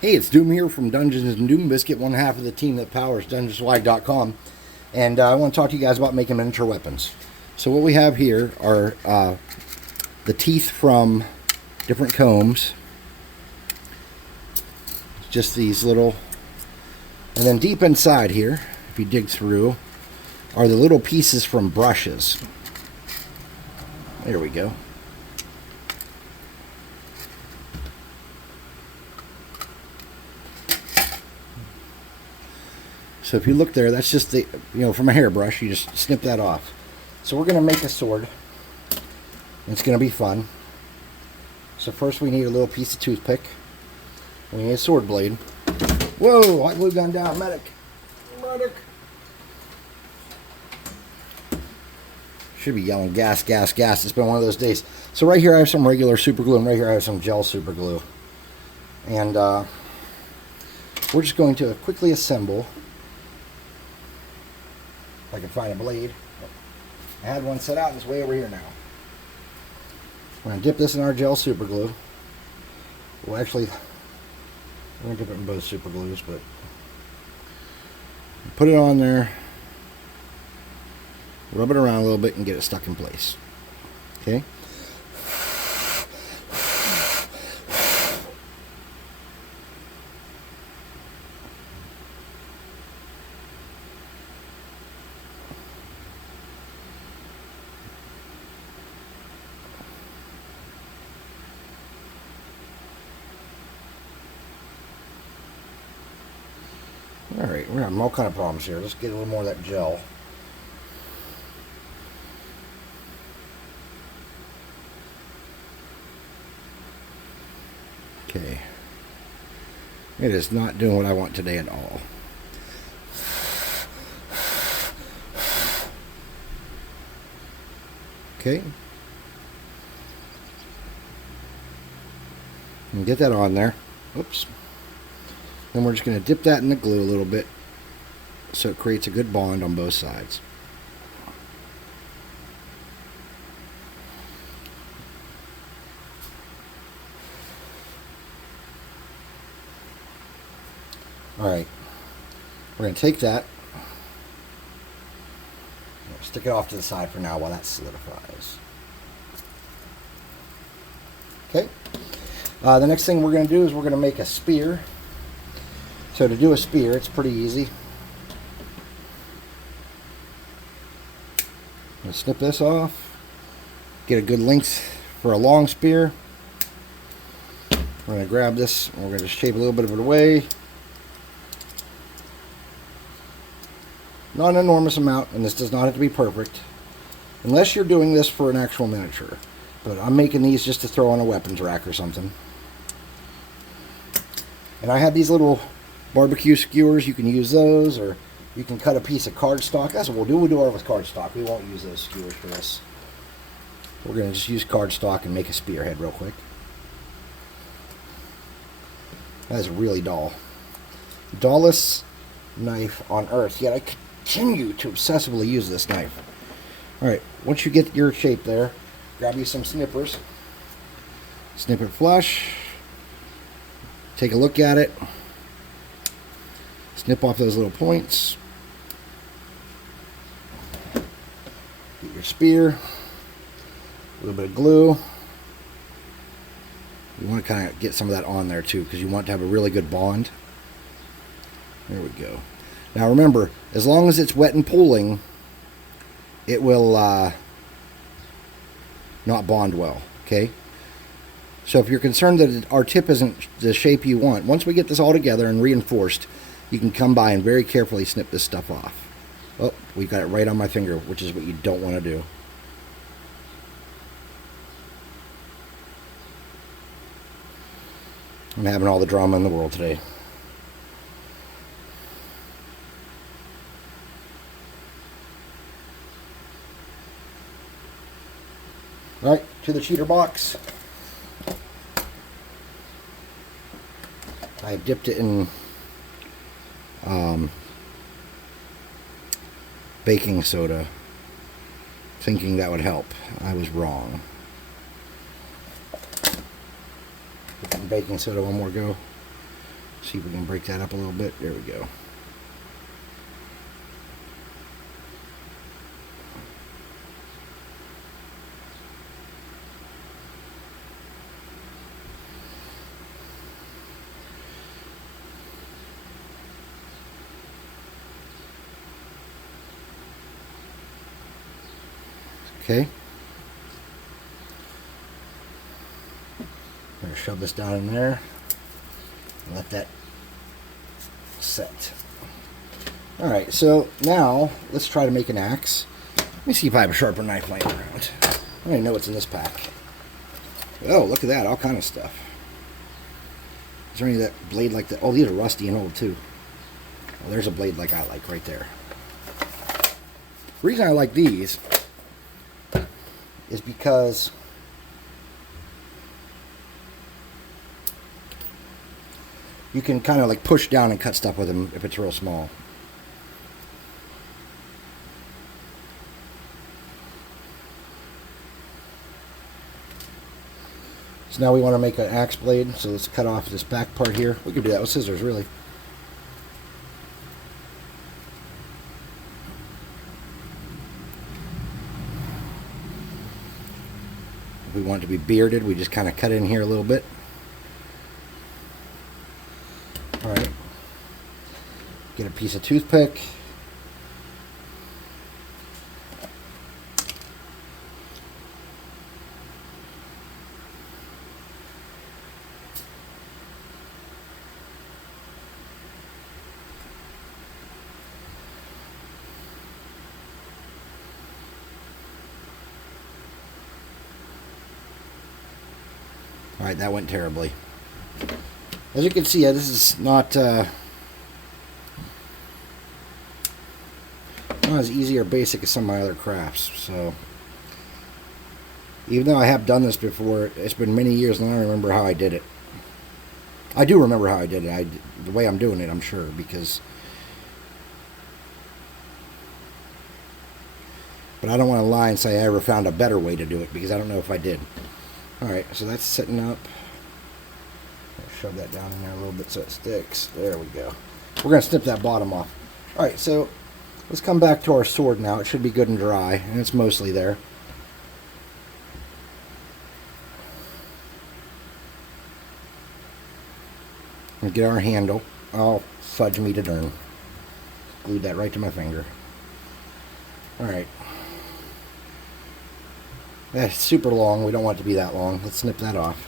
Hey, it's Doom here from Dungeons and Doom Biscuit, one half of the team that powers DungeonsWide.com, and I want to talk to you guys about making miniature weapons. So what we have here are the teeth from different combs, just these little, and then deep inside here, if you dig through, are the little pieces from brushes. There we go. So if you look there, that's just the, from a hairbrush, you just snip that off. So we're going to make a sword. It's going to be fun. So first we need a little piece of toothpick. We need a sword blade. Whoa, hot glue gun down, medic. Medic. Should be yelling gas, gas, gas. It's been one of those days. So right here I have some regular super glue, and right here I have some gel super glue. And we're just going to quickly assemble. If I can find a blade. I had one set out, and it's way over here now. I'm going to dip this in our gel super glue. Well, actually, we're going to dip it in both super glues, but put it on there, rub it around a little bit, and get it stuck in place. Okay? Alright, we're having all kind of problems here. Let's get a little more of that gel. Okay. It is not doing what I want today at all. Okay. And get that on there. Oops. Then we're just going to dip that in the glue a little bit so it creates a good bond on both sides. Alright, we're going to take that, stick it off to the side for now while that solidifies. Okay, the next thing we're going to do is we're going to make a spear. So to do a spear, it's pretty easy. I'm going to snip this off, get a good length for a long spear. We're going to grab this, and we're going to shape a little bit of it away. Not an enormous amount, and this does not have to be perfect, unless you're doing this for an actual miniature. But I'm making these just to throw on a weapons rack or something. And I have these little barbecue skewers. You can use those, or you can cut a piece of cardstock. That's what we'll do. We'll do ours with cardstock. We won't use those skewers for this. We're going to just use cardstock and make a spearhead real quick. That is really dull. Dullest knife on earth, yet I continue to obsessively use this knife. Alright, once you get your shape there, grab you some snippers. Snip it flush. Take a look at it. Snip off those little points. Get your spear. A little bit of glue. You want to kind of get some of that on there too, because you want to have a really good bond. There we go. Now remember, as long as it's wet and pooling, it will not bond well, okay? So if you're concerned that our tip isn't the shape you want, once we get this all together and reinforced, you can come by and very carefully snip this stuff off. Oh, we got it right on my finger, which is what you don't want to do. I'm having all the drama in the world today. Right, to the cheater box. I dipped it in baking soda, thinking that would help. I was wrong. Put some baking soda, one more go. See if we can break that up a little bit. There we go. Okay. I'm going to shove this down in there and let that set. Alright, so now let's try to make an axe. Let me see if I have a sharper knife laying around. I don't even know what's in this pack. Oh, look at that, all kind of stuff. Is there any of that blade like that? Oh, these are rusty and old too. Well, there's a blade like I like right there. The reason I like these is because you can kind of like push down and cut stuff with them if it's real small. So now we want to make an axe blade, so let's cut off this back part here. We could do that with scissors, really. If we want it to be bearded, we just kind of cut in here a little bit. Alright. Get a piece of toothpick. Alright, that went terribly. As you can see, this is not as easy or basic as some of my other crafts. So, even though I have done this before, it's been many years and I don't remember how I did it. I do remember how I did it. The way I'm doing it, I'm sure, because... But I don't want to lie and say I ever found a better way to do it, because I don't know if I did. Alright, so that's setting up. Shove that down in there a little bit so it sticks. There we go. We're going to snip that bottom off. Alright, so let's come back to our sword now. It should be good and dry, and it's mostly there. And get our handle. Oh, fudge me to darn. Glued that right to my finger. Alright. That's super long. We don't want it to be that long. Let's snip that off.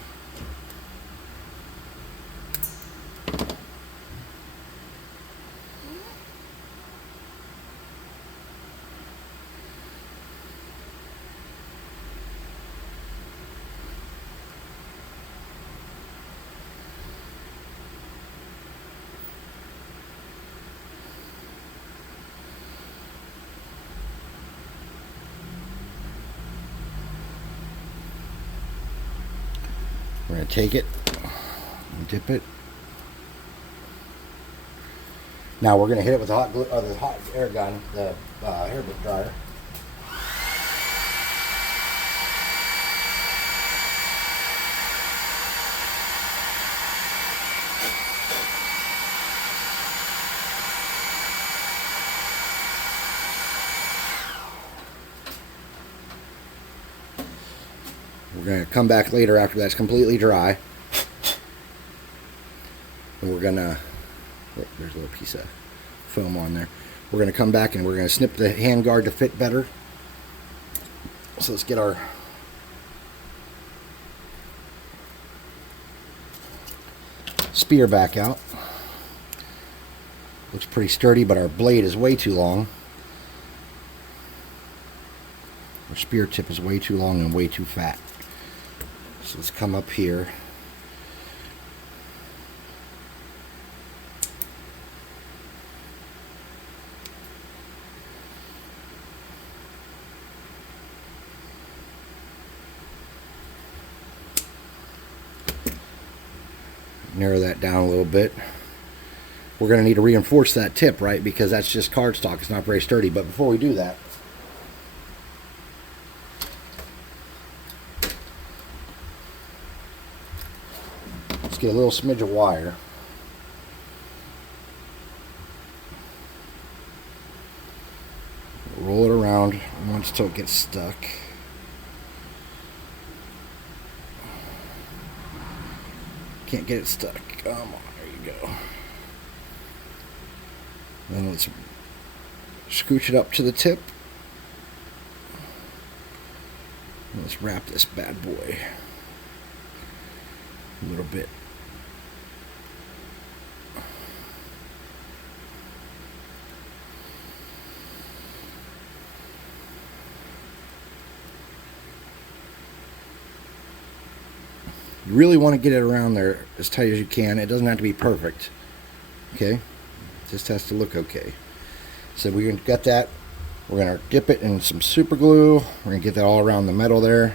We're going to take it and dip it. Now we're going to hit it with the hot air gun, the hair dryer. We're going to come back later after that's completely dry. And we're going to... Oh, there's a little piece of foam on there. We're going to come back and we're going to snip the handguard to fit better. So let's get our... spear back out. Looks pretty sturdy, but our blade is way too long. Our spear tip is way too long and way too fat. So let's come up here. Narrow that down a little bit. We're going to need to reinforce that tip, right? Because that's just cardstock. It's not very sturdy. But before we do that, let's get a little smidge of wire. roll it around once till it gets stuck. Can't get it stuck. Come on, there you go. Then let's scooch it up to the tip. Let's wrap this bad boy a little bit. You really want to get it around there as tight as you can. It doesn't have to be perfect. Okay? It just has to look okay. So we got that. We're going to dip it in some super glue. We're going to get that all around the metal there.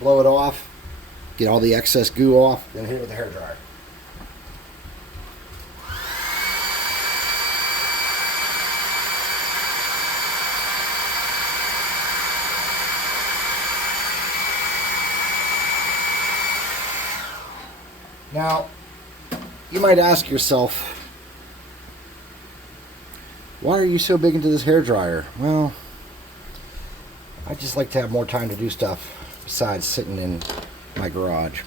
Blow it off. Get all the excess goo off. Then hit it with the hairdryer. Now, you might ask yourself, why are you so big into this hairdryer? Well, I just like to have more time to do stuff besides sitting in my garage.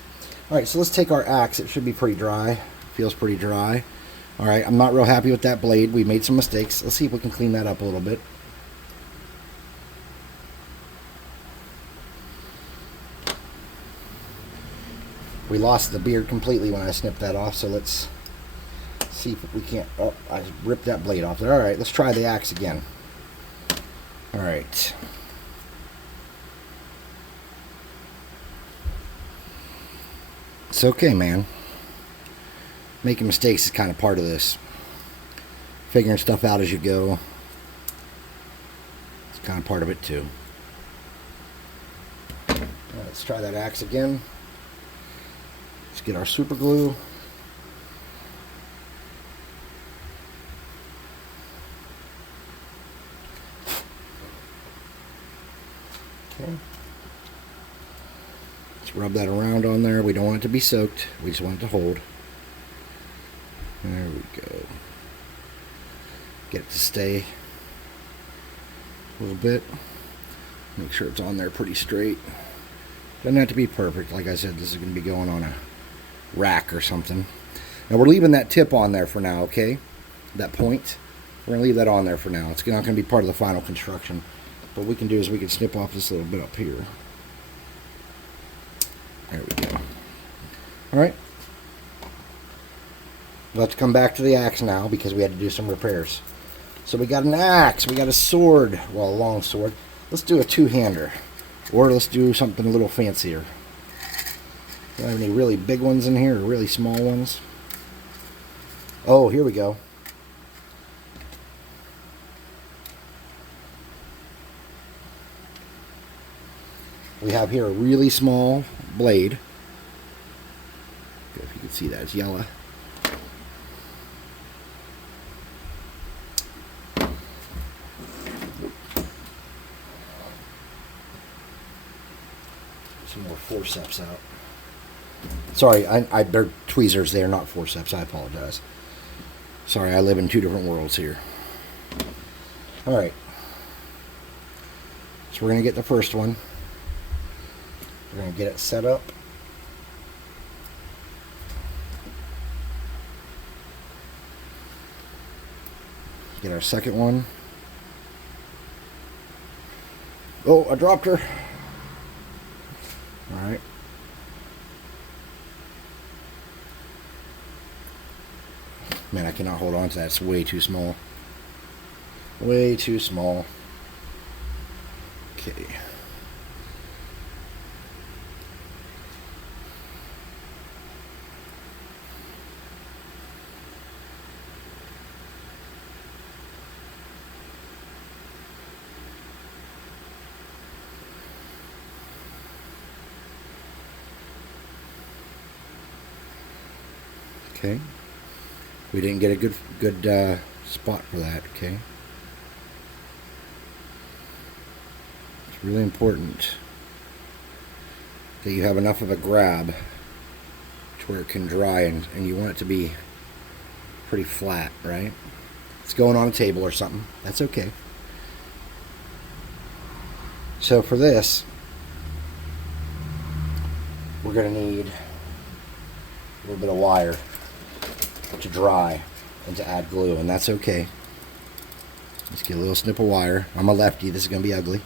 Alright, so let's take our axe. It should be pretty dry. Feels pretty dry. Alright, I'm not real happy with that blade. We made some mistakes. Let's see if we can clean that up a little bit. We lost the beard completely when I snipped that off, so let's see if we can't... Oh, I ripped that blade off there. Alright, let's try the axe again. Alright. It's okay, man. Making mistakes is kind of part of this. Figuring stuff out as you go. It's kind of part of it, too. Let's try that axe again. Let's get our super glue. Okay. Let's rub that around on there. We don't want it to be soaked. We just want it to hold. There we go. Get it to stay a little bit. Make sure it's on there pretty straight. Doesn't have to be perfect. Like I said, this is going to be going on a rack or something. Now we're leaving that tip on there for now, okay? That point. We're going to leave that on there for now. It's not going to be part of the final construction. What we can do is we can snip off this little bit up here. There we go. Alright. Let's come back to the axe now because we had to do some repairs. So we got an axe. We got a sword. Well, a long sword. Let's do a two-hander. Or let's do something a little fancier. Do you have any really big ones in here or really small ones? Oh, here we go. We have here a really small blade. If you can see that, it's yellow. Some more forceps out. Sorry, they're tweezers. They are not forceps. I apologize. Sorry, I live in two different worlds here. Alright. So we're going to get the first one. We're going to get it set up. Get our second one. Oh, I dropped her. Alright. Man, I cannot hold on to that. It's way too small. Way too small. Okay. Okay. We didn't get a good spot for that, okay? It's really important that you have enough of a grab to where it can dry, and you want it to be pretty flat, right? It's going on a table or something. That's okay. So for this, we're going to need a little bit of wire to dry and to add glue, and that's okay. Let's get a little snip of wire. I'm a lefty. This is going to be ugly.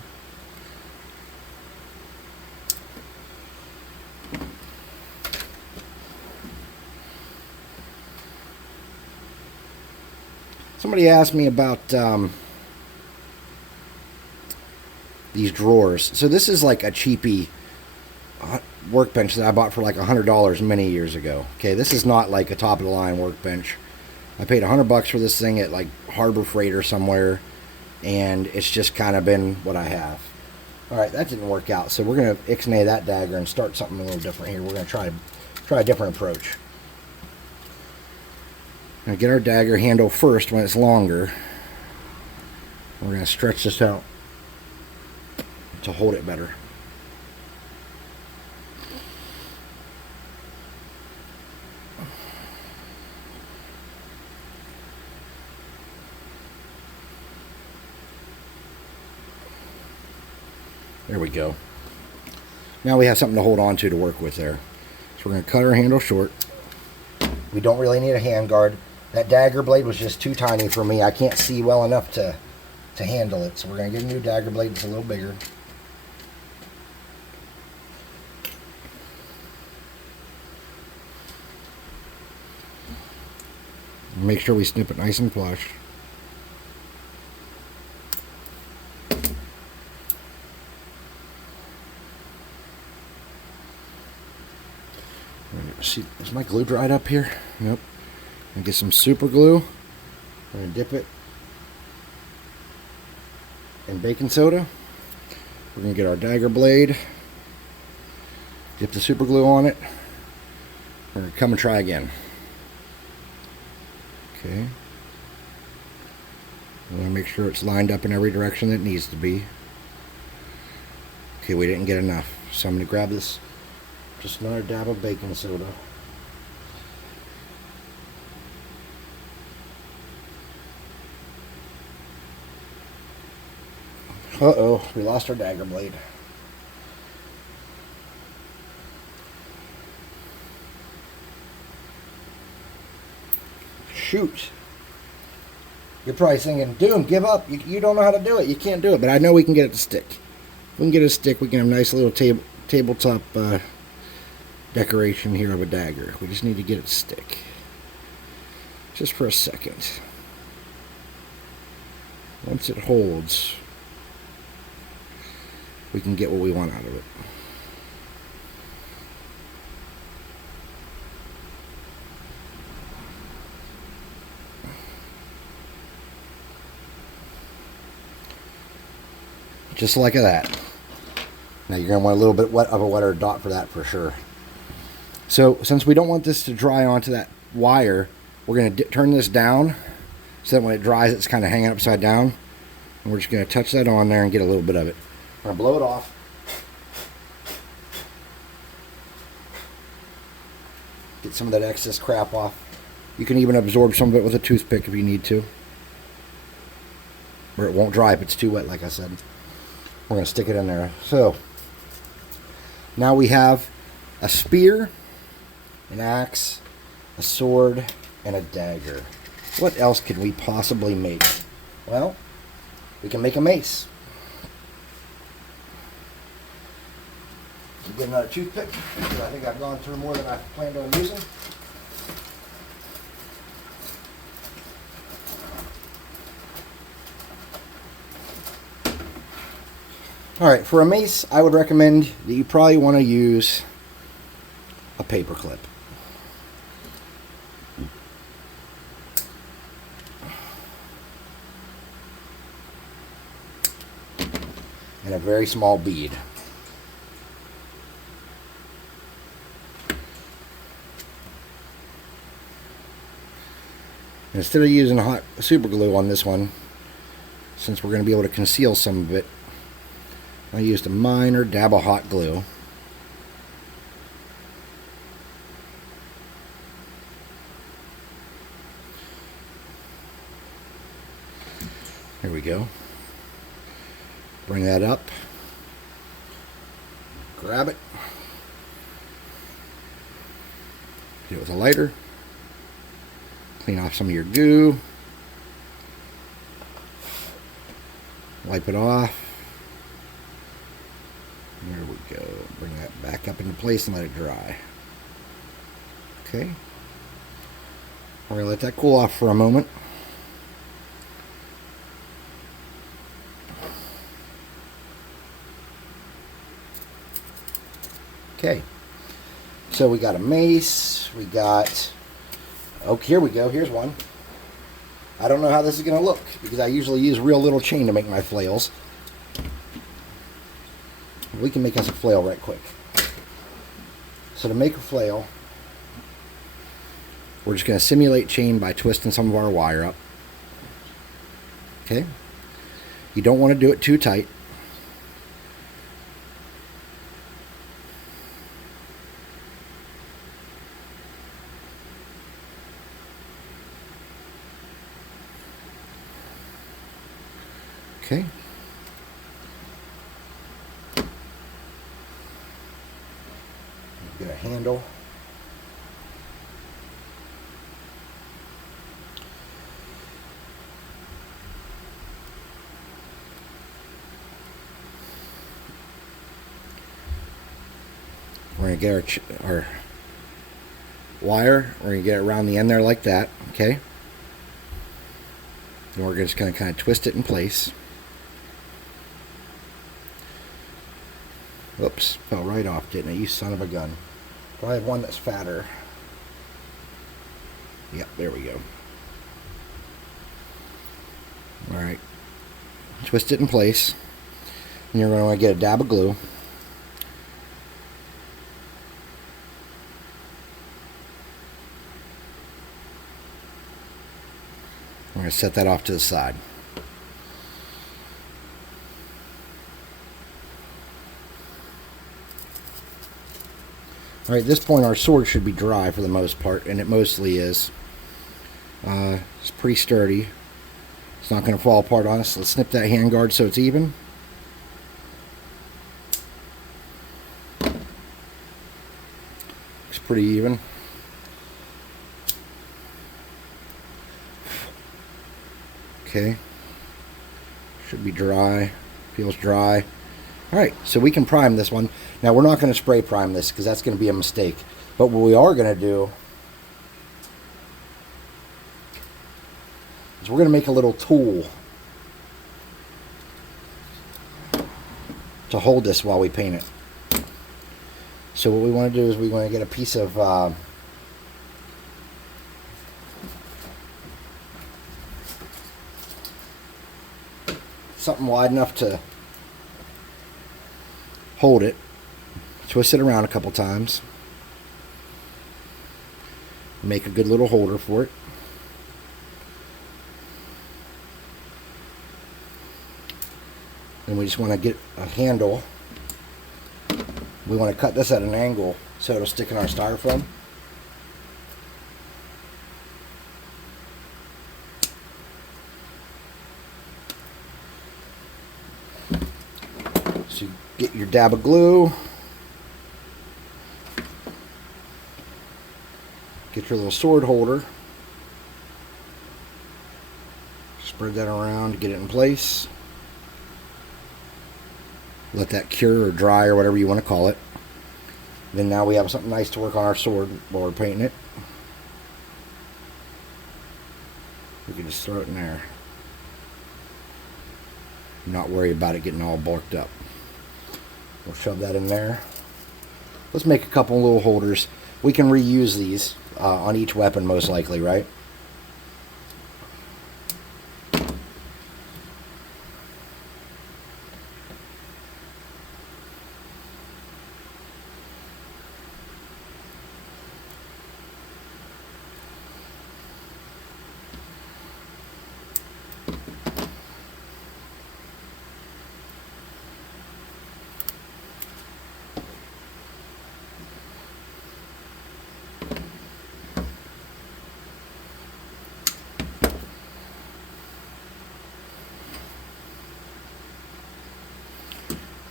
Somebody asked me about these drawers. So this is like a cheapy workbench that I bought for like $100 many years ago. Okay, this is not like a top of the line workbench. I paid $100 for this thing at like Harbor Freight or somewhere, and it's just kind of been what I have. All right, that didn't work out, so we're going to ixnay that dagger and start something a little different here. We're going to try a different approach. We're going to get our dagger handle first when it's longer. We're going to stretch this out to hold it better. There we go. Now we have something to hold on to work with there. So we're going to cut our handle short. We don't really need a hand guard. That dagger blade was just too tiny for me. I can't see well enough to handle it. So we're going to get a new dagger blade that's a little bigger. Make sure we snip it nice and flush. See, is my glue dried up here? Nope. I'm gonna get some super glue. I'm gonna dip it in baking soda. We're gonna get our dagger blade, dip the super glue on it. We're gonna come and try again. Okay. I want to make sure it's lined up in every direction that it needs to be. Okay, we didn't get enough, so I'm gonna grab this. Just another dab of baking soda. Uh-oh, we lost our dagger blade. Shoot. You're probably thinking, Doom, give up. You don't know how to do it. You can't do it. But I know we can get it to stick. If we can get it to stick, we can have a nice little tabletop decoration here of a dagger. We just need to get it to stick. Just for a second. Once it holds, we can get what we want out of it. Just like that. Now you're going to want a little bit of a wetter dot for that for sure. So since we don't want this to dry onto that wire, we're going to turn this down so that when it dries it's kind of hanging upside down. And we're just going to touch that on there and get a little bit of it. I'm going to blow it off. Get some of that excess crap off. You can even absorb some of it with a toothpick if you need to. Or it won't dry if it's too wet, like I said. We're going to stick it in there. So now we have a spear, an axe, a sword, and a dagger. What else could we possibly make? Well, we can make a mace. Get another toothpick. I think I've gone through more than I planned on using. Alright, for a mace, I would recommend that you probably want to use a paper clip. And a very small bead. Instead of using hot super glue on this one, since we're going to be able to conceal some of it, I used a minor dab of hot glue. There we go. Bring that up. Grab it. Hit it with a lighter. Clean off some of your goo. Wipe it off. There we go. Bring that back up into place and let it dry. Okay. We're going to let that cool off for a moment. Okay. So we got a mace. We got... Oh, here we go. Here's one. I don't know how this is going to look because I usually use real little chain to make my flails. We can make us a flail right quick. So to make a flail, we're just going to simulate chain by twisting some of our wire up. Okay. You don't want to do it too tight. Okay. Get a handle. We're going to get our wire. We're going to get it around the end there like that. Okay. And we're just going to kind of twist it in place. Oops, fell right off, didn't it? You son of a gun. Do I have one that's fatter? Yep, there we go. Alright. Twist it in place. And you're going to want to get a dab of glue. We're going to set that off to the side. Alright, at this point our sword should be dry for the most part, and it mostly is. It's pretty sturdy. It's not going to fall apart on us. Let's snip that handguard so it's even. Looks pretty even. Okay. Should be dry. Feels dry. Alright, so we can prime this one. Now, we're not going to spray prime this because that's going to be a mistake. But what we are going to do is we're going to make a little tool to hold this while we paint it. So what we want to do is we want to get a piece of something wide enough to hold it. Twist it around a couple times. Make a good little holder for it. And we just want to get a handle. We want to cut this at an angle so it'll stick in our styrofoam. So you get your dab of glue. Get your little sword holder. Spread that around to get it in place. Let that cure or dry or whatever you want to call it. Then now we have something nice to work on our sword while we're painting it. We can just throw it in there. Not worry about it getting all barked up. We'll shove that in there. Let's make a couple little holders. We can reuse these on each weapon most likely, right?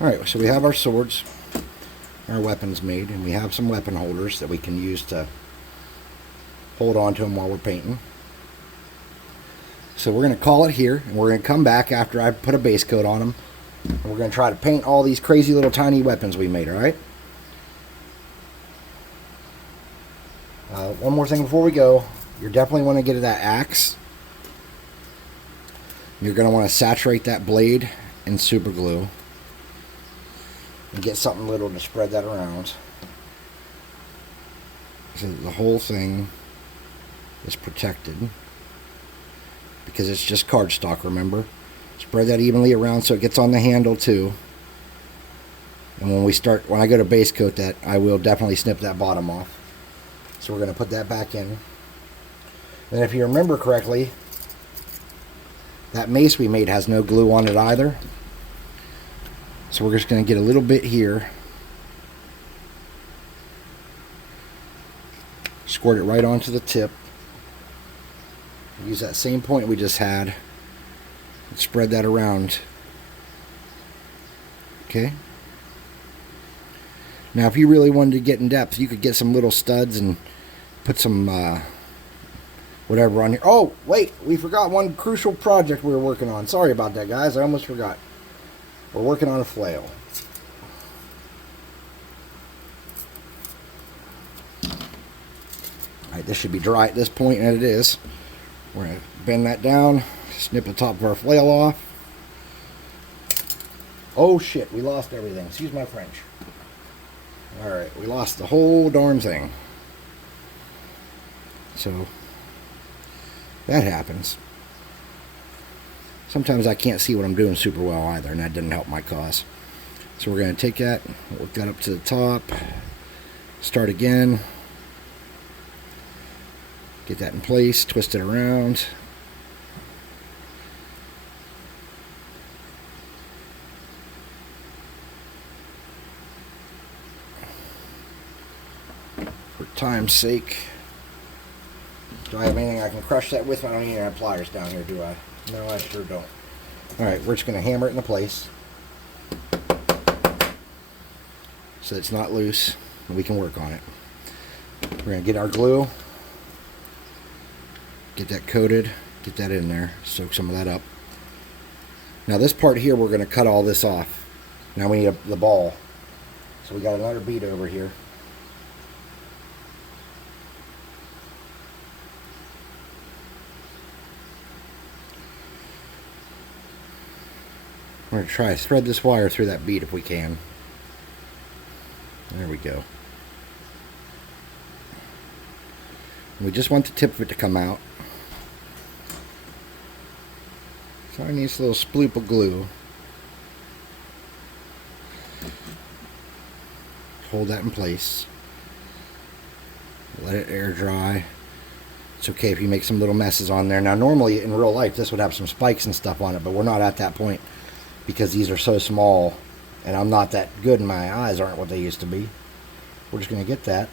Alright, so we have our swords, our weapons made, and we have some weapon holders that we can use to hold on to them while we're painting. So we're going to call it here, and we're going to come back after I put a base coat on them, and we're going to try to paint all these crazy little tiny weapons we made, alright? One more thing before we go, you definitely want to get to that axe. You're going to want to saturate that blade in super glue and get something little to spread that around so the whole thing is protected, because it's just cardstock, remember? Spread that evenly around so it gets on the handle too. And when I go to base coat that, I will definitely snip that bottom off. So we're going to put that back in. And if you remember correctly, that mace we made has no glue on it either. So we're just going to get a little bit here. Squirt it right onto the tip. Use that same point we just had. And spread that around. Okay. Now if you really wanted to get in depth, you could get some little studs and put some whatever on here. Oh, wait, we forgot one crucial project we were working on. Sorry about that, guys. I almost forgot. We're working on a flail. Alright, this should be dry at this point, and it is. We're going to bend that down, snip the top of our flail off. Oh shit, we lost everything. Excuse my French. Alright, we lost the whole darn thing. So, that happens. Sometimes I can't see what I'm doing super well either, and that didn't help my cause. So we're going to take that, work that up to the top, start again, get that in place, twist it around. For time's sake, do I have anything I can crush that with? I don't even have pliers down here, do I? No, I sure don't. Alright, we're just going to hammer it into place so it's not loose and we can work on it. We're going to get our glue, get that coated, get that in there, soak some of that up. Now this part here, we're going to cut all this off. Now we need the ball. So we got another bead over here. We're going to try to thread this wire through that bead if we can. There we go. We just want the tip of it to come out. So I need this little sploop of glue. Hold that in place. Let it air dry. It's okay if you make some little messes on there. Now normally in real life this would have some spikes and stuff on it, but we're not at that point because these are so small and I'm not that good and my eyes aren't what they used to be. We're just going to get that.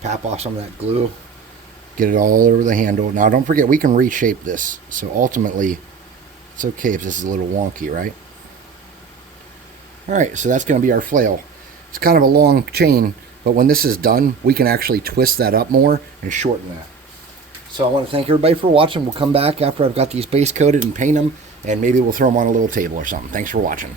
Pap off some of that glue. Get it all over the handle. Now don't forget we can reshape this. So ultimately it's okay if this is a little wonky, right? Alright, so that's going to be our flail. It's kind of a long chain, but when this is done, we can actually twist that up more and shorten that. So I want to thank everybody for watching. We'll come back after I've got these base coated and paint them, and maybe we'll throw them on a little table or something. Thanks for watching.